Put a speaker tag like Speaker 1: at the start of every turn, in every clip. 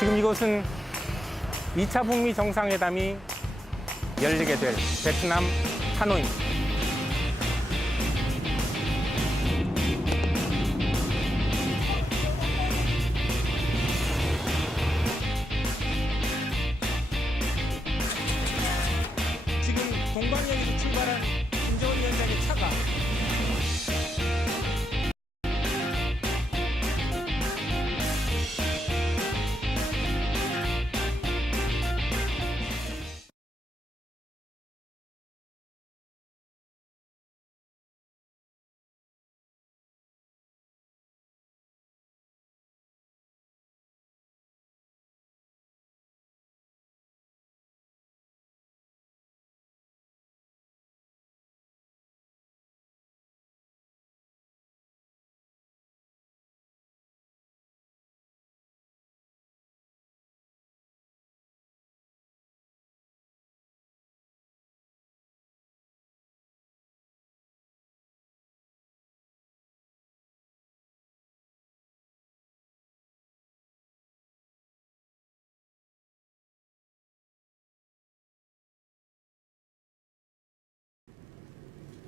Speaker 1: 지금 이곳은 2차 북미 정상회담이 열리게 될 베트남 하노이입니다.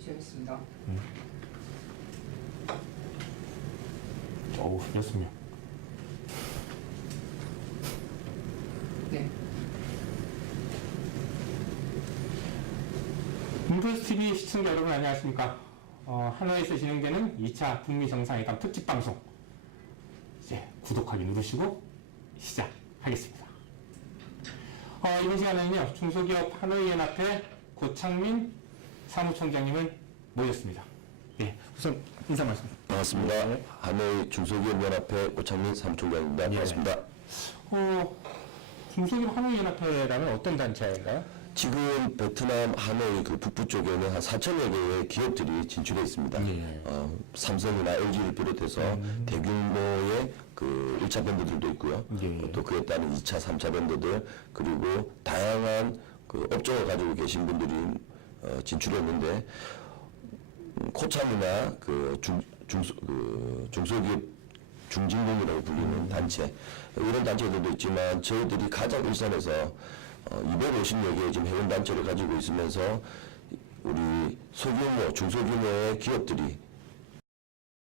Speaker 2: 시작했습니다.
Speaker 1: 어우 여섯 명.
Speaker 2: 네.
Speaker 1: 문프스 TV 시청자 여러분 안녕하십니까? 어, 하노이에서 진행되는 2차 북미 정상회담 특집 방송 이제 구독하기 누르시고 시작하겠습니다. 어, 이번 시간에는요 중소기업 하노이 연합회 고창민 사무총장님을 모셨습니다. 네, 우선 인사 말씀.
Speaker 3: 반갑습니다. 하노이 중소기업연합회 오창민 사무총장입니다.
Speaker 1: 예.
Speaker 3: 반갑습니다.
Speaker 1: 어, 중소기업 하노이 연합회라면 어떤 단체인가요?
Speaker 3: 지금 베트남 하노이 그 북부 쪽에는 한 4천여 개의 기업들이 진출해 있습니다.
Speaker 1: 예.
Speaker 3: 어, 삼성이나 LG를 비롯해서 대규모의 그 1차 밴드들도 있고요.
Speaker 1: 예.
Speaker 3: 또 그에 따른 2차, 3차 밴드들 그리고 다양한 그 업종을 가지고 계신 분들이 어, 진출했는데 음, 코참이나 그 중, 중소, 그 중소기업 중진공이라고 불리는 단체 이런 단체들도 있지만 저희들이 가장 일선에서 어, 250여 개의 지금 회원 단체를 가지고 있으면서 우리 소규모 중소규모의 기업들이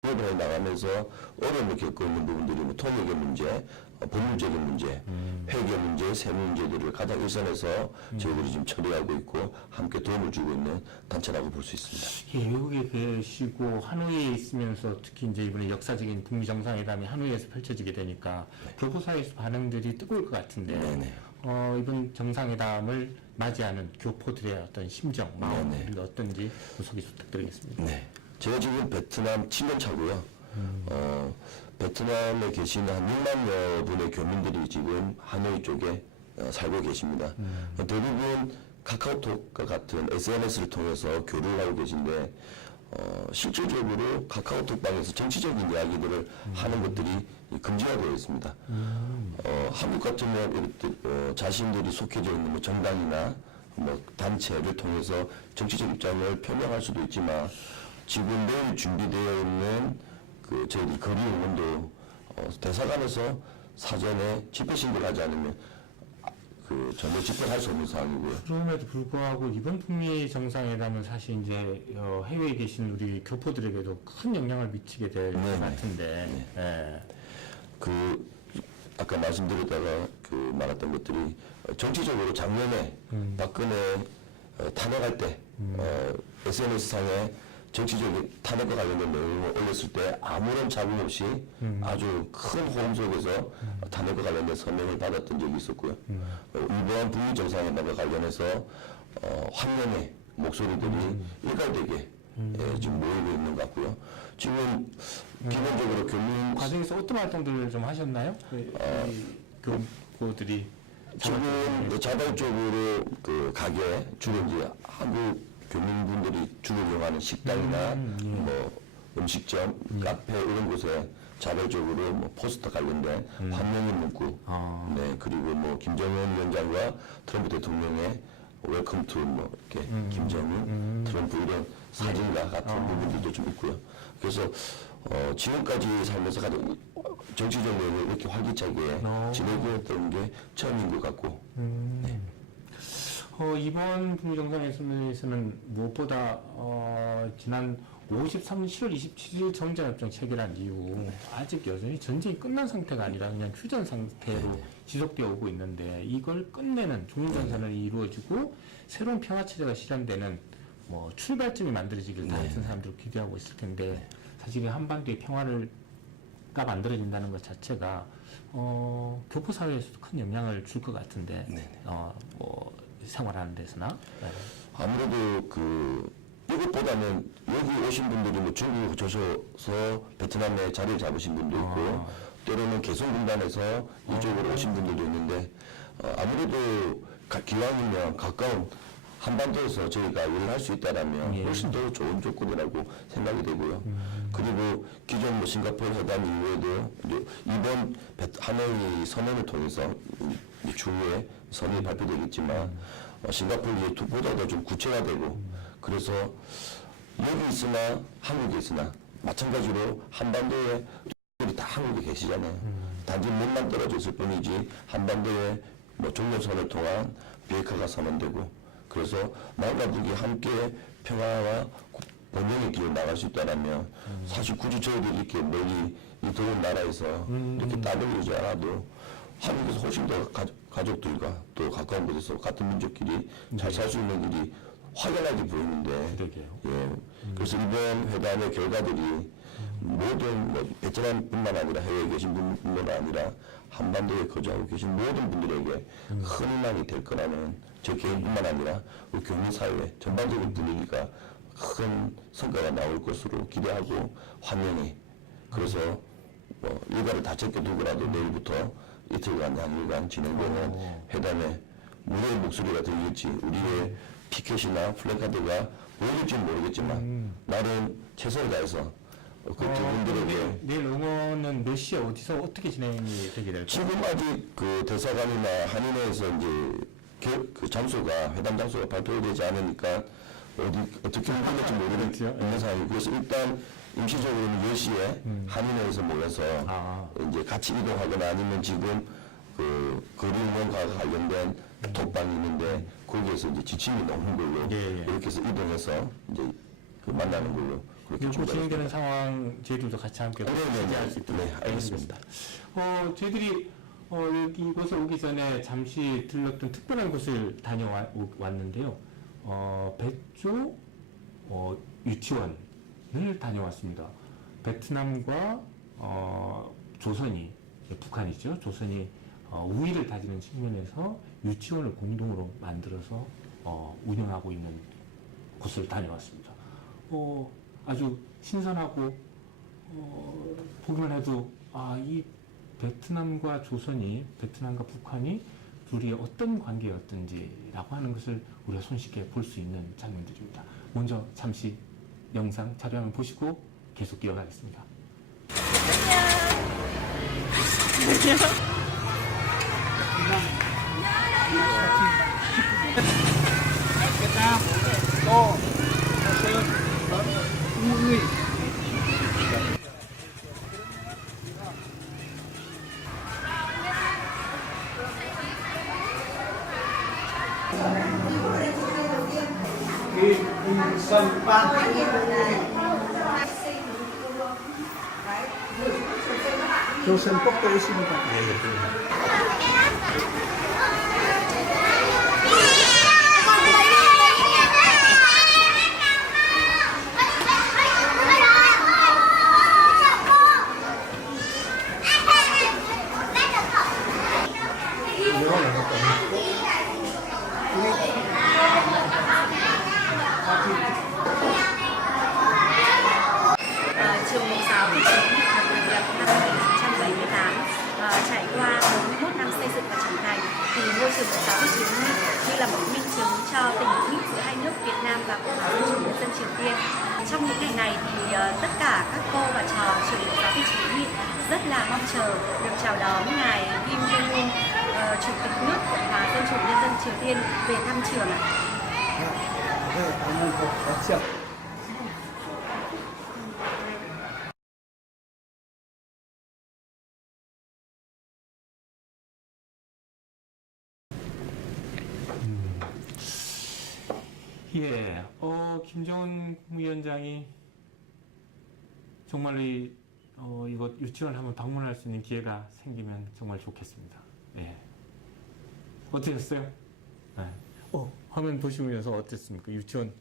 Speaker 3: 기업을 해 나가면서 어려움을 겪고 있는 부분들이 뭐 통역의 문제, 어, 법률적인 문제, 회계 문제, 세무 문제들을 가장 일선에서 저희들이 지금 처리하고 있고 함께 도움을 주고 있는 단체라고 볼 수 있습니다.
Speaker 1: 예, 외국에 계시고 하노이에 있으면서 특히 이제 이번에 역사적인 북미 정상회담이 하노이에서 펼쳐지게 되니까 교포사회에서 반응들이 뜨거울 것 같은데
Speaker 3: 네네.
Speaker 1: 어, 이번 정상회담을 맞이하는 교포들의 어떤 심정, 마음 어떤지 좀 소개 좀 부탁드리겠습니다.
Speaker 3: 네. 제가 지금 베트남 7년 차고요. 어, 베트남에 계시는 한 6만 여 분의 교민들이 지금 하노이 쪽에 어, 살고 계십니다. 어, 대부분 카카오톡과 같은 SNS를 통해서 교류를 하고 계신데 어, 실질적으로 카카오톡 방에서 정치적인 이야기들을 하는 것들이 금지가 되어 있습니다. 어, 한국 같으면 어, 자신들이 속해져 있는 뭐 정당이나 뭐 단체를 통해서 정치적 입장을 표명할 수도 있지만 지금 내일 준비되어 있는 그 저희들 거리 응원도 어, 대사관에서 사전에 집회 신고를 하지 않으면 아, 그 전혀 집회를 할 수 없는 상황이고요.
Speaker 1: 그럼에도 불구하고 이번 북미 정상회담은 사실 이제 어, 해외에 계신 우리 교포들에게도 큰 영향을 미치게 될 것
Speaker 3: 네네.
Speaker 1: 같은데 예.
Speaker 3: 그 아까 말씀드렸다가 그 말했던 것들이 어, 정치적으로 작년에 박근혜 어, 탄핵할 때 어, SNS 상에 정치적인 탄핵과 관련된 내용을 올렸을 때 아무런 자금 없이 아주 큰 호응 속에서 어, 탄핵과 관련된 서명을 받았던 적이 있었고요. 어, 이번 북미 정상회담과 관련해서 어, 환영의 목소리들이 일괄되게 예, 지금 모이고 있는 것 같고요. 지금 기본적으로 교민
Speaker 1: 과정에서 어떤 활동들을 좀 하셨나요? 그, 이 교포들이
Speaker 3: 지금 이제 자발적으로 그 가게 주로 이제 한국 교민분들이 주로 이용하는 식당이나 뭐 음식점, 카페 이런 곳에 자발적으로 뭐 포스터 관련된 환영의 문구,
Speaker 1: 아.
Speaker 3: 네 그리고 뭐 김정은 위원장과 트럼프 대통령의 웰컴 투뭐 이렇게
Speaker 1: 음.
Speaker 3: 김정은, 트럼프 이런 사진과 같은
Speaker 1: 어.
Speaker 3: 부분들도 좀 있고요. 그래서 어, 지금까지 살면서 가장 정치적으로 이렇게 활기차게
Speaker 1: 어.
Speaker 3: 지내고 게 처음인 것 같고
Speaker 1: 음. 어, 이번 북미 정상회담에서는 무엇보다 어, 지난 53년 7월 27일 정전협정 체결한 이후 아직 여전히 전쟁이 끝난 상태가 아니라 그냥 휴전 상태로 지속되어 오고 있는데 이걸 끝내는 종전선언이 이루어지고 새로운 평화 체제가 실현되는 뭐 출발점이 만들어지길 다
Speaker 3: 네.
Speaker 1: 같은 사람들 기대하고 있을 텐데 사실 한반도의 평화를 가 만들어진다는 것 자체가 어, 교포 사회에서도 큰 영향을 줄 것 같은데
Speaker 3: 네네.
Speaker 1: 어, 뭐 생활하는 데서나 네.
Speaker 3: 아무래도 그 이것보다는 여기 오신 분들이 뭐 중국 오셔서 베트남에 자리를 잡으신 분도 있고
Speaker 1: 아.
Speaker 3: 때로는 개성공단에서 이쪽으로 오신 분들도 있는데 어, 아무래도 가- 기왕이면 가까운 한반도에서 저희가 일을 할 수 있다라면
Speaker 1: 예.
Speaker 3: 훨씬 더 좋은 조건이라고 생각이 되고요. 그리고 기존 뭐 싱가포르 회담 이후에도 이제 이번 베- 하노이 선언을 통해서 이 추후에 선언이 발표되겠지만 어, 싱가포르 이제 보다도 좀 구체화되고 그래서 여기 있으나 한국에 있으나 마찬가지로 한반도에 다 한국에 계시잖아요. 단지 몸만 떨어져 있을 뿐이지 한반도에 뭐 종료선을 통한 비핵화가 선언되고 그래서 남과 북이 함께 평화와 번영의 길을 나갈 수 있다면 사실 굳이 저희들이 이렇게 멀리 이 더운 나라에서 이렇게 땀 흘리지 않아도 한국에서 훨씬 더 가, 가족들과 또 가까운 곳에서 같은 민족끼리 잘 살 수 있는 일이 확연하게 보이는데
Speaker 1: 그러게요.
Speaker 3: 예. 그래서 이번 회담의 결과들이 모든 뭐 베트남뿐만 아니라 해외에 계신 분뿐만 아니라 한반도에 거주하고 계신 모든 분들에게 큰 희망이 될 거라는 저 개인뿐만 아니라 우리 교민 사회 전반적인 분위기가 큰 성과가 나올 것으로 기대하고 환영이 그래서 뭐 일가를 다 제껴두고라도 내일부터 이틀간 양일간 진행되는
Speaker 1: 오.
Speaker 3: 회담에 우리의 목소리가 들릴지 우리의 피켓이나 플래카드가 보일지는 모르겠지만 나름 최선을 다해서 그두
Speaker 1: 어,
Speaker 3: 분들에게
Speaker 1: 내일, 응원은 몇 시에 어디서 어떻게 진행이 되게 될까요?
Speaker 3: 지금 아직 그 대사관이나 한인회에서 이제 겨- 그 장소가 회담 장소가 발표되지 않으니까 어디 어떻게 하는지 모르는
Speaker 1: 그렇죠.
Speaker 3: 있는 상황이고 그래서 일단 임시적으로는 10시에 한인회에서 모여서
Speaker 1: 아.
Speaker 3: 이제 같이 이동하거나 아니면 지금 그 거리응원과 관련된 톡방이 있는데 거기에서 이제 지침이 나오는 걸로
Speaker 1: 예, 예.
Speaker 3: 이렇게 해서 이동해서 이제 그 만나는 걸로 그렇게 준비하겠습니다.
Speaker 1: 진행되는 상황 저희들도 같이 함께
Speaker 3: 네, 네, 네.
Speaker 1: 기대할 수 있도록
Speaker 3: 네, 알겠습니다.
Speaker 1: 어, 저희들이 어, 여기 이곳에 오기 전에 잠시 들렀던 특별한 곳을 다녀왔는데요. 어, 백조 어, 유치원 을 다녀왔습니다. 베트남과 어, 조선이 예, 북한이죠. 조선이 어, 우위를 다지는 측면에서 유치원을 공동으로 만들어서 어, 운영하고 있는 곳을 다녀왔습니다. 어, 아주 신선하고 어, 보기만 해도 아, 이 베트남과 조선이 베트남과 북한이 둘이 어떤 관계였던지라고 하는 것을 우리가 손쉽게 볼 수 있는 장면들입니다. 먼저 잠시 영상 자료화면 보시고 계속 이어가겠습니다.
Speaker 4: 교선 꼭도 있습니다.
Speaker 5: Tiên. Trong những ngày này thì ờ, tất cả các cô và trò trường giáo viên thị trấn rất là mong chờ được chào đón ngài Kim Jong Un ờ, chủ tịch nước cộng hòa dân chủ nhân dân triều tiên về thăm trường ạ.
Speaker 4: À, 그
Speaker 1: 김정은 국무위원장이 정말로 이, 어, 이거 유치원 한번 방문할 수 있는 기회가 생기면 정말 좋겠습니다. 예. 어떠셨어요? 네. 어, 화면 보시면서 어땠습니까? 유치원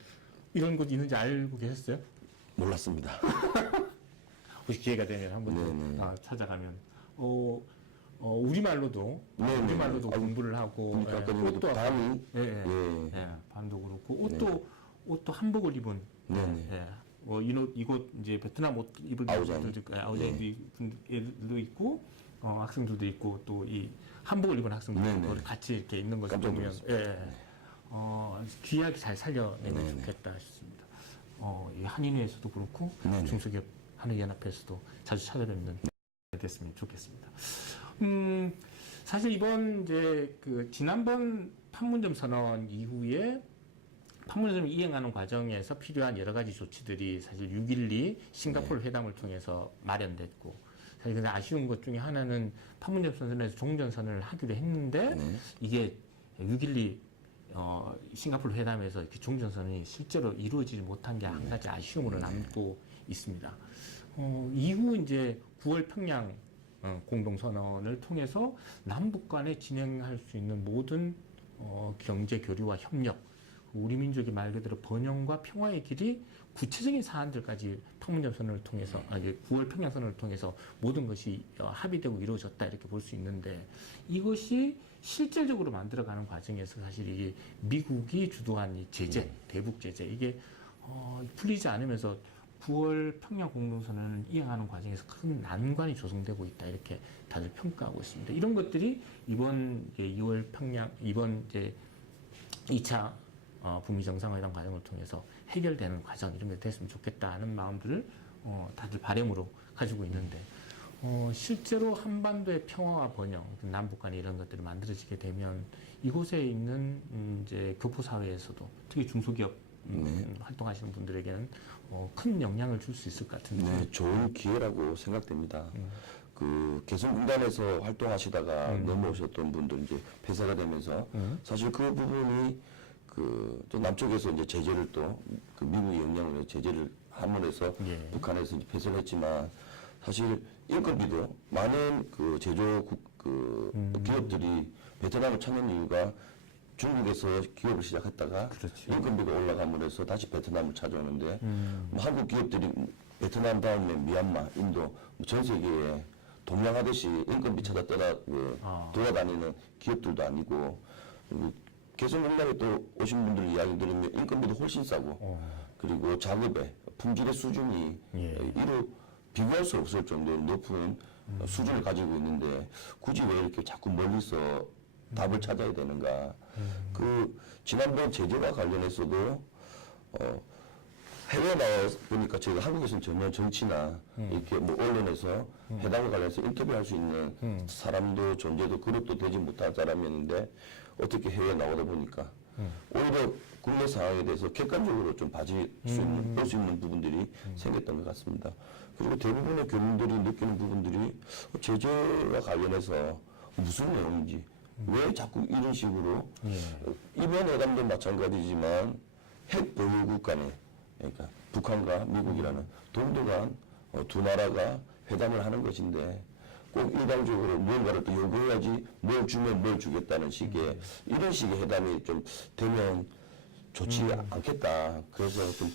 Speaker 1: 이런 곳 있는지 알고 계셨어요?
Speaker 3: 몰랐습니다.
Speaker 1: 혹시 기회가 되면 한번
Speaker 3: 네네.
Speaker 1: 아, 찾아가면 어, 어, 우리말로도
Speaker 3: 네네.
Speaker 1: 우리말로도 공부를 하고
Speaker 3: 보니까
Speaker 1: 예, 옷도
Speaker 3: 밤이
Speaker 1: 예, 예.
Speaker 3: 예.
Speaker 1: 예, 반도 그렇고 옷도 옷도 한복을 입은
Speaker 3: 네네.
Speaker 1: 예. 뭐 이옷 이곳 이제 베트남 옷 입은
Speaker 3: 아우자이.
Speaker 1: 분들도 예, 아우자이도
Speaker 3: 네.
Speaker 1: 애들도 있고 어, 학생들도 있고 또 이 한복을 입은 학생들도
Speaker 3: 네네.
Speaker 1: 있고 같이 이렇게 있는 것을
Speaker 3: 깜짝
Speaker 1: 보면
Speaker 3: 놀랐습니다.
Speaker 1: 예, 예. 어, 귀하게 잘 살려내면
Speaker 3: 네네.
Speaker 1: 좋겠다 싶습니다. 어, 이 한인회에서도 그렇고
Speaker 3: 네네.
Speaker 1: 중소기업 한인연합회에서도 자주 찾아뵙는 됐으면 좋겠습니다. 음, 사실 이번 이제 그 지난번 판문점 선언 이후에 판문점을 이행하는 과정에서 필요한 여러 가지 조치들이 사실 6.12 싱가포르 회담을 통해서 마련됐고 사실 근데 아쉬운 것 중에 하나는 판문점 선언에서 종전선언을 하기로 했는데
Speaker 3: 네.
Speaker 1: 이게 6.12 어, 싱가포르 회담에서 그 종전선언이 실제로 이루어지지 못한 게 한 가지 아쉬움으로 남고 있습니다. 어, 이후 이제 9월 평양 어, 공동선언을 통해서 남북 간에 진행할 수 있는 모든 어, 경제 교류와 협력, 우리 민족이 말 그대로 번영과 평화의 길이 구체적인 사안들까지 판문점 선언을 통해서 아니 9월 평양 선언을 통해서 모든 것이 어, 합의되고 이루어졌다 이렇게 볼 수 있는데 이것이 실질적으로 만들어가는 과정에서 사실 이게 미국이 주도한 이 제재, 대북 제재 이게 어, 풀리지 않으면서 9월 평양 공동선언을 이행하는 과정에서 큰 난관이 조성되고 있다 이렇게 다들 평가하고 있습니다. 이런 것들이 이번 이제 2월 평양 이번 이제 2차 어, 북미 정상회담 과정을 통해서 해결되는 과정 이런 게 됐으면 좋겠다는 마음들을 어, 다들 바람으로 가지고 있는데 어, 실제로 한반도의 평화와 번영, 남북 간의 이런 것들이 만들어지게 되면 이곳에 있는 음, 이제 교포 사회에서도 특히 중소기업 음, 활동하시는 분들에게는 어, 큰 영향을 줄 수 있을 것 같은데.
Speaker 3: 네, 좋은 기회라고 생각됩니다.
Speaker 1: 음.
Speaker 3: 그 개성공단에서 활동하시다가 넘어오셨던 분들 이제 폐쇄가 되면서
Speaker 1: 음.
Speaker 3: 사실 그 부분이 그 또 남쪽에서 이제 제재를 또 그 미국의 영향으로 제재를 함으로 해서
Speaker 1: 예.
Speaker 3: 북한에서 이제 폐쇄를 했지만 사실 인건비도 많은 그 제조국 그
Speaker 1: 음.
Speaker 3: 기업들이 베트남을 찾는 이유가 중국에서 기업을 시작했다가
Speaker 1: 그렇죠.
Speaker 3: 인건비가 올라감으로 해서 다시 베트남을 찾아오는데
Speaker 1: 음.
Speaker 3: 뭐 한국 기업들이 베트남 다음에 미얀마, 인도 뭐 전 세계에 동양하듯이 인건비 찾아 떠나 그
Speaker 1: 아.
Speaker 3: 돌아다니는 기업들도 아니고 그리고 개성공단에 또 오신 분들 이야기 들으면 인건비도 훨씬 싸고
Speaker 1: 어.
Speaker 3: 그리고 작업의 품질의 수준이
Speaker 1: 예.
Speaker 3: 이루 비교할 수 없을 정도로 높은
Speaker 1: 음.
Speaker 3: 수준을 가지고 있는데 굳이 왜 이렇게 자꾸 멀리서 답을 찾아야 되는가?
Speaker 1: 음.
Speaker 3: 그 지난번 제재와 관련해서도 어, 해외 나와 보니까 제가 한국에서는 전혀 정치나
Speaker 1: 음.
Speaker 3: 이렇게 뭐 언론에서 해당과 관련해서 인터뷰할 수 있는
Speaker 1: 음.
Speaker 3: 사람도 존재도 그릇도 되지 못한 사람이었는데 어떻게 해외 나오다 보니까
Speaker 1: 음.
Speaker 3: 오히려 국내 상황에 대해서 객관적으로 좀 봐줄 수 있는, 볼수 있는 부분들이 생겼던 것 같습니다. 그리고 대부분의 교민들이 느끼는 부분들이 제재와 관련해서 무슨 내용인지 왜 자꾸 이런 식으로
Speaker 1: 예.
Speaker 3: 이번 회담도 마찬가지지만 핵 보유국 간에 그러니까 북한과 미국이라는 간 어, 두 나라가 회담을 하는 것인데 꼭 일방적으로 무언가를 또 요구해야지 뭘 주면 뭘 주겠다는 식의 이런 식의 회담이 좀 되면 좋지 않겠다. 그래서 좀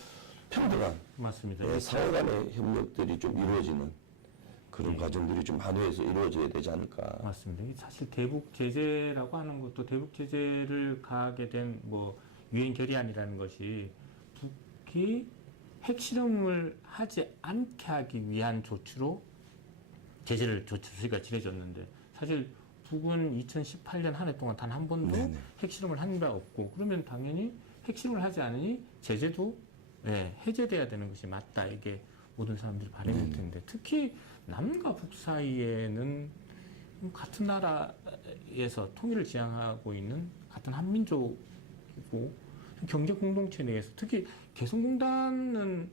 Speaker 3: 평등한
Speaker 1: 맞습니다.
Speaker 3: 예, 사회 간의 협력들이 좀 이루어지는 그런 과정들이 좀 한화에서 이루어져야 되지 않을까.
Speaker 1: 맞습니다. 이게 사실 대북 제재라고 하는 것도 대북 제재를 가하게 된 뭐 유엔 결의안이라는 것이 북이 핵실험을 하지 않게 하기 위한 조치로 제재를 조치가 지내졌는데 사실 북은 2018년 한 해 동안 단 한 번도
Speaker 3: 네네.
Speaker 1: 핵실험을 한 바 없고 그러면 당연히 핵실험을 하지 않으니 제재도 예, 해제돼야 되는 것이 맞다 이게 모든 사람들이 바람일 텐데 특히 남과 북 사이에는 같은 나라에서 통일을 지향하고 있는 같은 한민족이고 경제 공동체 내에서 특히 개성공단은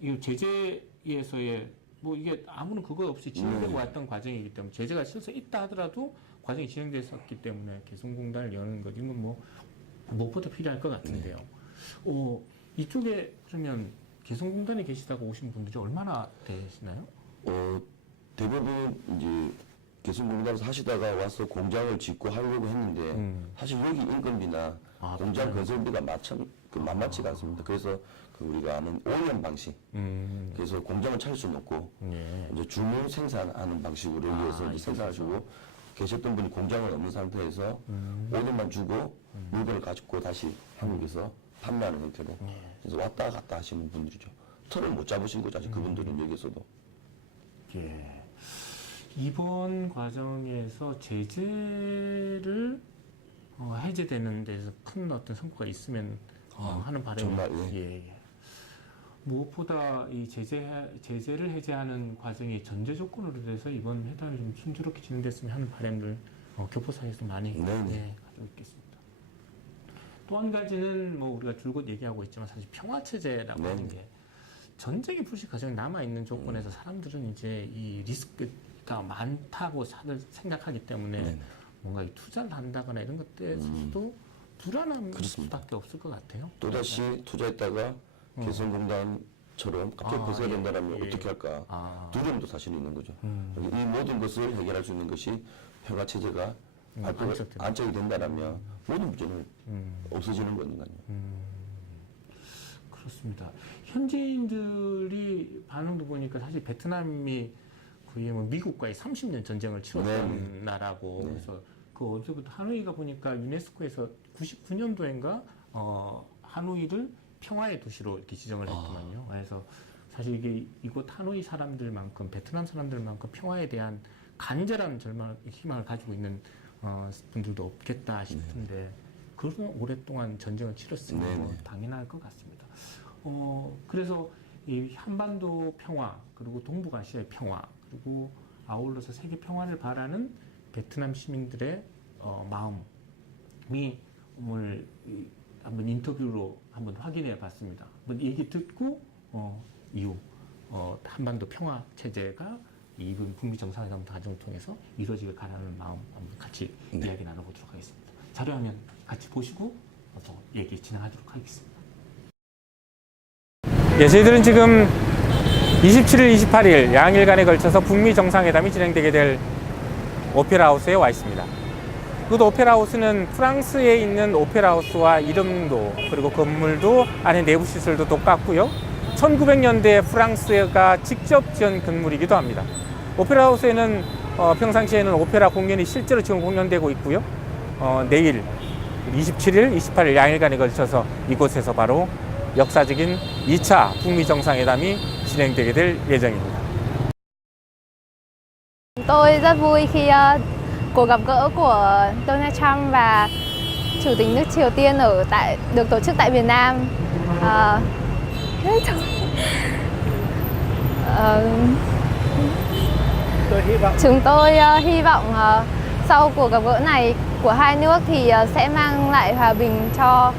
Speaker 1: 이 제재에서의 뭐 이게 아무런 그거 없이 진행되고
Speaker 3: 네.
Speaker 1: 왔던 과정이기 때문에 제재가 실제 있다 하더라도 과정이 진행됐었기 때문에 개성공단을 여는 것 이건 뭐 무엇보다 필요할 것 같은데요. 어, 이쪽에 그러면 개성공단에 계시다가 오신 분들이 얼마나 되시나요?
Speaker 3: 어, 대부분 이제 개성공단에서 하시다가 와서 공장을 짓고 하려고 했는데
Speaker 1: 음.
Speaker 3: 사실 여기 인건비나
Speaker 1: 아,
Speaker 3: 공장? 건설비가 마찬 그 만만치가 않습니다. 그래서 그 우리가 아는 오염 방식.
Speaker 1: 음,
Speaker 3: 그래서 공장을 차릴 수는 없고
Speaker 1: 예.
Speaker 3: 이제 주문 생산하는 방식으로
Speaker 1: 아,
Speaker 3: 위해서 이제 생산하시고 계셨던 분이 공장을 없는 상태에서
Speaker 1: 음.
Speaker 3: 오염만 주고 물건을 가지고 다시 한국에서 판매하는 형태로
Speaker 1: 예.
Speaker 3: 그래서 왔다 갔다 하시는 분들이죠. 털을 못 잡으신 거죠. 아직
Speaker 1: 음.
Speaker 3: 그분들은 여기서도.
Speaker 1: 예. 이번 과정에서 제재를 어, 해제되는 데서 큰 어떤 성과가 있으면 어,
Speaker 3: 아,
Speaker 1: 하는 바람이
Speaker 3: 정말, 예.
Speaker 1: 예, 예. 무엇보다 이 제재 제재를 해제하는 과정이 전제 조건으로 돼서 이번 회담이 좀 순조롭게 진행됐으면 하는 바람을 어, 교포사에서 많이
Speaker 3: 네네.
Speaker 1: 예, 가지고 있겠습니다. 또 한 가지는 뭐 우리가 줄곧 얘기하고 있지만 사실 평화 체제라고 하는
Speaker 3: 네네.
Speaker 1: 게 전쟁의 불씨 과정이 남아 있는 조건에서 사람들은 이제 이 리스크가 많다고 다들 생각하기 때문에
Speaker 3: 네네.
Speaker 1: 뭔가 이 투자를 한다거나 이런 것들에서도 불안함
Speaker 3: 그렇습니다.
Speaker 1: 수밖에 없을 것 같아요.
Speaker 3: 또 다시 투자했다가 개성공단처럼 갑자기
Speaker 1: 아,
Speaker 3: 벗어야
Speaker 1: 예,
Speaker 3: 된다면
Speaker 1: 예.
Speaker 3: 어떻게 할까?
Speaker 1: 아,
Speaker 3: 두려움도 사실 있는 거죠.
Speaker 1: 음.
Speaker 3: 이 모든 것을 해결할 수 있는 것이 평화 체제가
Speaker 1: 음.
Speaker 3: 안착이 된다라면 모든 문제는
Speaker 1: 음,
Speaker 3: 없어지는 거니까요.
Speaker 1: 그렇습니다. 현지인들이 반응도 보니까 사실 베트남이 거의 뭐 미국과의 30년 전쟁을 치렀던
Speaker 3: 네.
Speaker 1: 나라고
Speaker 3: 네.
Speaker 1: 그래서 그 어제부터 하노이가 보니까 유네스코에서 99년도인가 어, 하노이를 평화의 도시로 이렇게 지정을
Speaker 3: 아.
Speaker 1: 했더만요. 그래서 사실 이게 이곳 하노이 사람들만큼 베트남 사람들만큼 평화에 대한 간절한 절망, 희망을 가지고 있는 어, 분들도 없겠다 싶은데 그런 오랫동안 전쟁을 치렀으니 뭐
Speaker 3: 네네.
Speaker 1: 당연할 것 같습니다. 어, 그래서 이 한반도 평화 그리고 동북아시아의 평화 그리고 아울러서 세계 평화를 바라는 베트남 시민들의 어, 마음이 오늘 이 한번 인터뷰로 한번 확인해 봤습니다. 한번 얘기 듣고 어, 이후 어, 한반도 평화 체제가 이번 북미 정상회담 과정을 통해서 이루어지길 바라는 마음 한번 같이
Speaker 3: 네.
Speaker 1: 이야기 나눠보도록 하겠습니다. 자료화면 같이 보시고 어, 또 얘기 진행하도록 하겠습니다. 예, 저희들은 지금 27일, 28일 양일간에 걸쳐서 북미 정상회담이 진행되게 될 오페라 하우스에 와 있습니다. 그 오페라 하우스는 프랑스에 있는 오페라 하우스와 이름도 그리고 건물도 안에 내부 시설도 똑같고요. 1900년대 프랑스가 직접 지은 건물이기도 합니다. 오페라 하우스에는 어, 평상시에는 오페라 공연이 실제로 지금 공연되고 있고요. 어, 내일 27일, 28일 양일간에 걸쳐서 이곳에서 바로 역사적인 2차 북미 정상회담이 진행되게 될 예정입니다.
Speaker 6: Tôi rất vui cuộc gặp gỡ của Donald Trump và Chủ tịch nước Triều Tiên ở tại được tổ chức tại Việt Nam.
Speaker 4: Tôi hy vọng
Speaker 6: chúng tôi ờ, hy vọng ờ, sau cuộc gặp gỡ này của hai nước thì ờ, sẽ mang lại hòa bình cho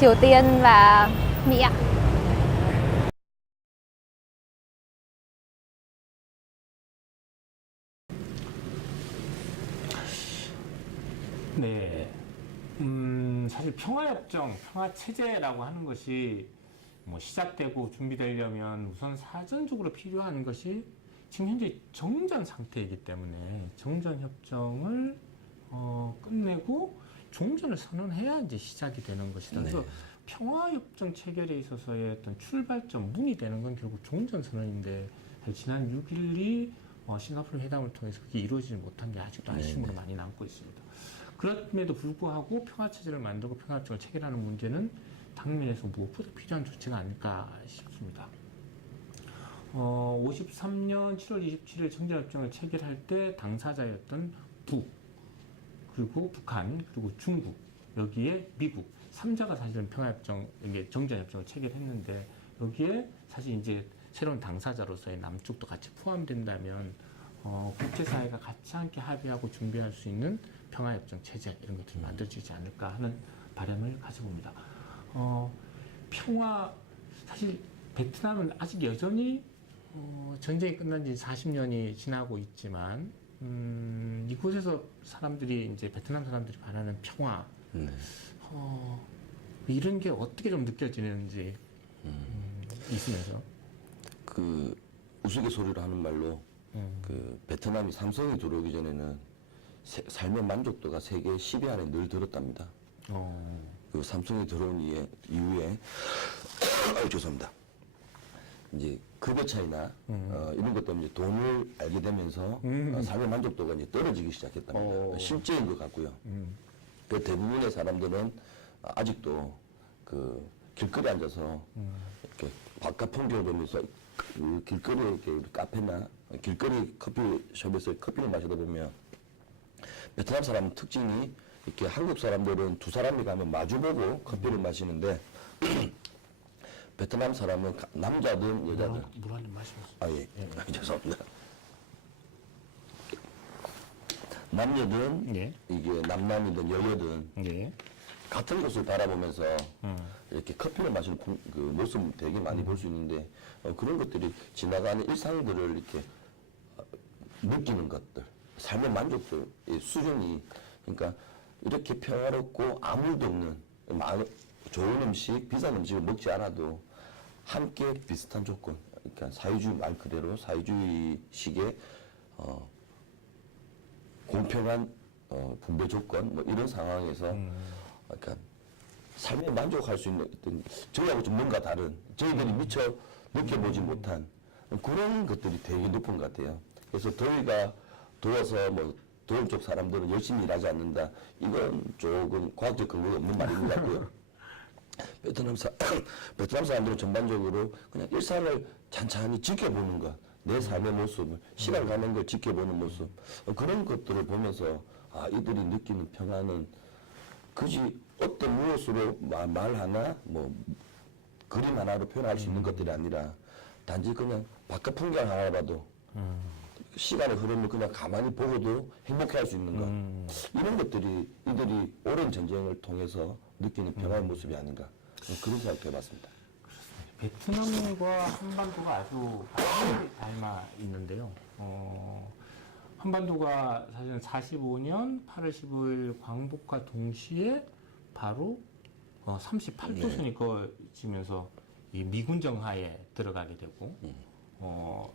Speaker 6: Triều Tiên và Mỹ ạ.
Speaker 1: 네. 음, 사실 평화협정, 평화체제라고 하는 것이 뭐 시작되고 준비되려면 우선 사전적으로 필요한 것이 지금 현재 정전 상태이기 때문에 정전협정을 어, 끝내고 종전을 선언해야 이제 시작이 되는 것이다.
Speaker 3: 네.
Speaker 1: 그래서 평화협정 체결에 있어서의 어떤 출발점, 문이 되는 건 결국 종전선언인데 지난 6일이 어, 싱가포르 회담을 통해서 그게 이루어지지 못한 게 아직도
Speaker 3: 네,
Speaker 1: 아쉬움으로 많이 남고 있습니다. 그럼에도 불구하고 평화체제를 만들고 평화협정을 체결하는 문제는 당면에서 무엇보다 필요한 조치가 아닐까 싶습니다. 어, 53년 7월 27일 청전협정을 체결할 때 당사자였던 북, 그리고 북한, 그리고 중국, 여기에 미국, 3자가 사실은 평화협정, 이게 정전협정을 체결했는데 여기에 사실 이제 새로운 당사자로서의 남쪽도 같이 포함된다면 어, 국제사회가 같이 함께 합의하고 준비할 수 있는 평화협정 체제 이런 것들이 만들어지지 않을까 하는 바람을 가져봅니다. 어, 평화 사실 베트남은 아직 여전히 어, 전쟁이 끝난 지 40년이 지나고 있지만 음, 이곳에서 사람들이 이제 베트남 사람들이 바라는 평화
Speaker 3: 네.
Speaker 1: 어, 이런 게 어떻게 좀 느껴지는지 음, 있으면서
Speaker 3: 그 우스갯소리로 하는 말로
Speaker 1: 음.
Speaker 3: 그 베트남이 삼성이 들어오기 전에는 세- 삶의 만족도가 세계 10위 안에 늘 들었답니다.
Speaker 1: 어,
Speaker 3: 그 삼성이 들어온 이후에, 이후에 아유, 죄송합니다. 이제 급여 차이나 어, 이런 것 때문에 돈을 알게 되면서 어, 삶의 만족도가 이제 떨어지기 시작했답니다.
Speaker 1: 어.
Speaker 3: 실제인 것 같고요.
Speaker 1: 음.
Speaker 3: 그 대부분의 사람들은 아직도 그 길거리 앉아서 이렇게 바깥 풍경을 보면서 그 길거리에 이렇게 카페나 길거리 커피숍에서 커피를 마시다 보면 베트남 사람 특징이 이렇게 한국 사람들은 두 사람이 가면 마주보고 커피를 마시는데 베트남 사람은 가- 남자든 여자든
Speaker 1: 물한잔 마시면서
Speaker 3: 아, 예. 아, 죄송합니다. 남녀든
Speaker 1: 예.
Speaker 3: 이게 남남이든 여여든
Speaker 1: 예.
Speaker 3: 같은 곳을 바라보면서
Speaker 1: 음.
Speaker 3: 이렇게 커피를 마시는 공- 그 모습 되게 많이 볼 수 있는데 어, 그런 것들이 지나가는 일상들을 이렇게 어, 느끼는 것들 삶의 만족도의 수준이 그러니까 이렇게 평화롭고 아무 일도 없는 마- 좋은 음식 비싼 음식을 먹지 않아도 함께 비슷한 조건 그러니까 사회주의 말 그대로 사회주의식의 어, 공평한 어, 분배 조건 뭐 이런 상황에서 그러니까 삶에 만족할 수 있는 어떤 저희하고 좀 뭔가 다른 저희들이 미처 느껴보지 못한 그런 것들이 되게 높은 것 같아요. 그래서 더위가 더워서 뭐 더운 쪽 사람들은 열심히 일하지 않는다. 이건 조금 과학적 근거가 없는 말인 것 같고요. 베트남 사 베트남 사람들은 전반적으로 그냥 일상을 찬찬히 지켜보는 것, 내 삶의 모습을 시간 가는 걸 지켜보는 모습 어, 그런 것들을 보면서 아 이들이 느끼는 평화는 그지 어떤 무엇으로 마- 말 하나 뭐 그림 하나로 표현할 수 있는 것들이 아니라 단지 그냥 바깥 풍경 하나 봐도 시간의 흐름을 그냥 가만히 보고도 행복해할 수 있는 것. 이런 것들이 이들이 오랜 전쟁을 통해서 느끼는 평화의 모습이 아닌가. 그런 생각해봤습니다.
Speaker 1: 베트남과 한반도가 아주 닮아 있는데요. 어, 한반도가 사실은 45년 8월 15일 광복과 동시에 바로 어, 38도선이 그어지면서 이 미군 정하에 들어가게 되고 어,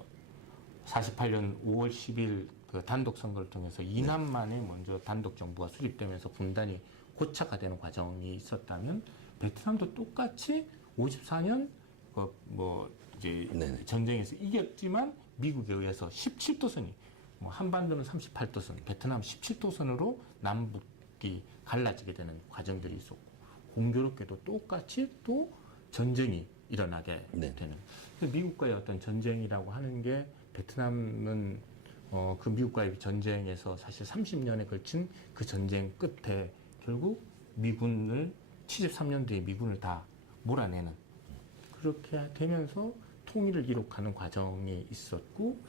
Speaker 1: 48년 5월 10일 그 단독 선거를 통해서 2년 만에 먼저 단독 정부가 수립되면서 분단이 고착화 되는 과정이 있었다면 베트남도 똑같이 54년 그뭐 이제
Speaker 3: 네네.
Speaker 1: 전쟁에서 이겼지만 미국에 의해서 17도선이 뭐 한반도는 38도선, 베트남 17도선으로 남북이 갈라지게 되는 과정들이 있었고 공교롭게도 똑같이 또 전쟁이 일어나게
Speaker 3: 네.
Speaker 1: 되는 미국과의 어떤 전쟁이라고 하는 게 베트남은 어, 그 미국과의 전쟁에서 사실 30년에 걸친 그 전쟁 끝에 결국 미군을 73년도에 미군을 다 몰아내는 그렇게 되면서 통일을 기록하는 과정이 있었고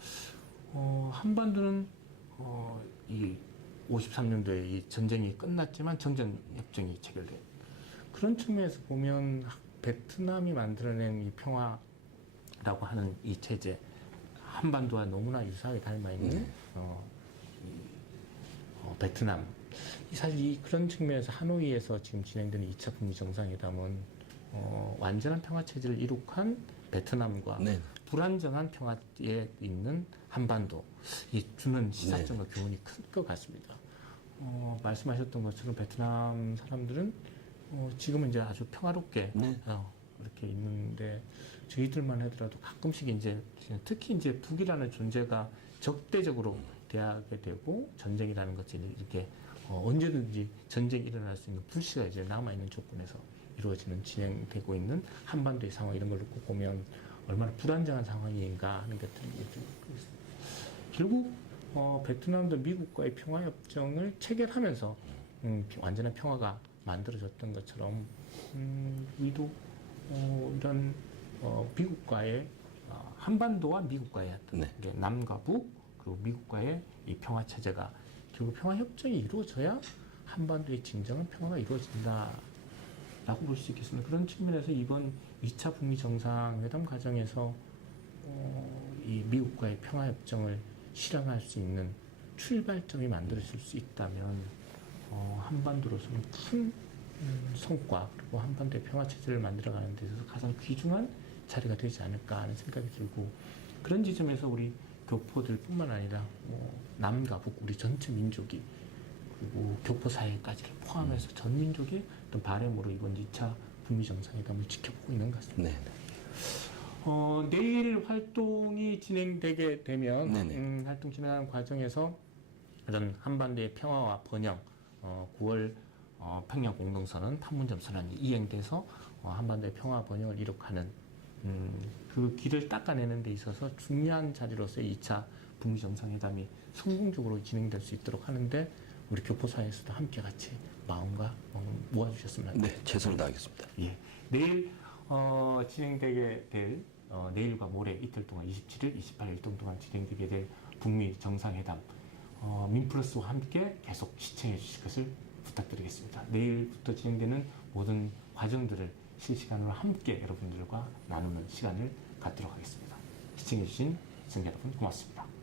Speaker 1: 어, 한반도는 어, 이 53년도에 이 전쟁이 끝났지만 정전 협정이 체결된. 그런 측면에서 보면 베트남이 만들어낸 이 평화라고 하는 이 체제 한반도와 너무나 유사하게 닮아 있는 어, 이, 어, 베트남. 이 사실 이 그런 측면에서 하노이에서 지금 진행되는 2차 북미 정상회담은 어, 완전한 평화 체제를 이룩한 베트남과
Speaker 3: 네.
Speaker 1: 불안정한 평화에 있는 한반도 이 주는 시사점과 교훈이 큰 것 같습니다. 어, 말씀하셨던 것처럼 베트남 사람들은 어, 지금은 이제 아주 평화롭게
Speaker 3: 네.
Speaker 1: 어, 이렇게 있는데 저희들만 하더라도 가끔씩 이제 특히 이제 북이라는 존재가 적대적으로 대하게 되고 전쟁이라는 것이 이렇게 어, 언제든지 전쟁이 일어날 수 있는 불씨가 이제 남아 있는 조건에서 이루어지는 진행되고 있는 한반도의 상황 이런 걸 놓고 보면 얼마나 불안정한 상황인가 하는 것들이. 결국 어, 베트남도 미국과의 평화협정을 체결하면서 음, 피- 완전한 평화가 만들어졌던 것처럼 음, 우리도 어, 이런 어, 미국과의 어, 한반도와 미국과의 어떤
Speaker 3: 네.
Speaker 1: 남과 북 그리고 그 미국과의 이 평화 체제가 결국 평화 협정이 이루어져야 한반도의 진정한 평화가 이루어진다. 라고 볼 수 있겠습니다. 그런 측면에서 이번 2차 북미 정상회담 과정에서 어, 이 미국과의 평화 협정을 실행할 수 있는 출발점이 만들어질 수 있다면 어, 한반도로서는 큰 음, 성과 그리고 한반도의 평화 체제를 만들어가는 데 있어서 가장 귀중한 자리가 되지 않을까 하는 생각이 들고 그런 지점에서 우리 교포들뿐만 아니라 뭐 남과 북 우리 전체 민족이 그리고 교포 사회까지를 포함해서 전 민족의 어떤 바램으로 이번 2차 북미 정상회담을 지켜보고 있는 것 같습니다.
Speaker 3: 네.
Speaker 1: 어, 내일 활동이 진행되게 되면
Speaker 3: 네네.
Speaker 1: 음, 활동 진행하는 과정에서 이런 한반도의 평화와 번영, 어, 9월 어, 평양 공동선언, 판문점 선언이 이행돼서 어, 한반도의 평화 번영을 이룩하는 음, 그 길을 닦아내는 데 있어서 중요한 자리로서 2차 북미 정상회담이 성공적으로 진행될 수 있도록 하는데 우리 교포사회에서도 함께 같이 마음과 어, 모아주셨으면 합니다.
Speaker 3: 네, 최선을 다하겠습니다.
Speaker 1: 예. 내일 어, 진행되게 될 어, 내일과 모레 이틀 동안 27일, 28일 동안 진행되게 될 북미 정상회담 어, 민플러스와 함께 계속 시청해 주실 것을 부탁드리겠습니다. 내일부터 진행되는 모든 과정들을 실시간으로 함께 여러분들과 나누는 시간을 갖도록 하겠습니다. 시청해 주신 시청자 여러분 고맙습니다.